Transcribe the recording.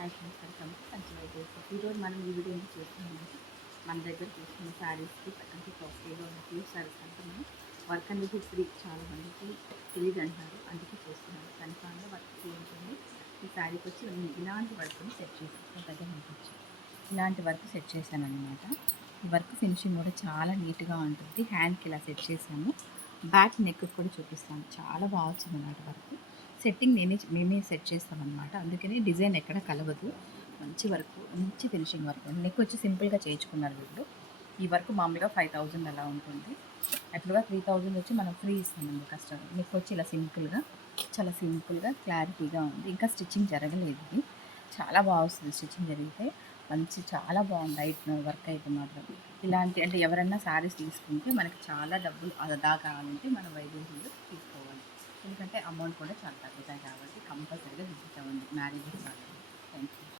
Hi friends, welcome to Kanchi వైద్యస్. ఈరోజు మనం ఈ వీడియో ఎందుకు చేస్తున్నామంటే మన దగ్గర తీసుకున్న శారీస్కి అంటే కాస్ట్లీగా ఉన్న ప్యూర్ శారీస్ అంటే మనం వర్క్ అనేది ఫ్రీ, చాలా మందికి తెలియదు అంటారు, అందుకే చేస్తున్నాను. కన్ఫామ్గా వర్క్ ఫ్రీ ఉంటుంది. ఈ శారీకి వచ్చి నేను ఇలాంటి వర్క్ని సెట్ చేసాను. దగ్గర వచ్చి ఇలాంటి వర్క్ సెట్ చేశాను అనమాట. ఈ వర్క్ ఫినిషింగ్ కూడా చాలా నీట్గా ఉంటుంది. హ్యాండ్కి ఇలా సెట్ చేశాను. బ్యాక్ నెక్ కూడా చూపిస్తాను, చాలా బాగా వచ్చింది అన్నమాట వర్క్. సెట్టింగ్ మేమే సెట్ చేస్తామన్నమాట. అందుకని డిజైన్ ఎక్కడ కలవదు. మంచి వర్క్, మంచి ఫినిషింగ్ వర్క్. నెక్ వచ్చి సింపుల్గా చేయించుకున్నారు వీళ్ళు. ఈ వర్క్ మామూలుగా 5000 అలా ఉంటుంది. యాక్చువల్గా 3000 వచ్చి మనం ఫ్రీ ఇస్తామండి కస్టమర్. నెక్ వచ్చి ఇలా సింపుల్గా, చాలా సింపుల్గా క్లారిటీగా ఉంది. ఇంకా స్టిచ్చింగ్ జరగలేదు. ఇది చాలా బాగా వస్తుంది స్టిచ్చింగ్ జరిగితే. మంచి చాలా బాగుంది లైట్ వర్క్ అయితే మాత్రం. ఇలాంటి అంటే ఎవరన్నా శారీస్ తీసుకుంటే మనకి చాలా డబ్బులు అదా కావాలంటే మనం వైద్యులు తీసుకోవాలి. ఎందుకంటే అమౌంట్ కూడా చాలా తగ్గుతాయి కాబట్టి కంపల్సరీగా దిగుతామండి మ్యారేజెస్ వాళ్ళు.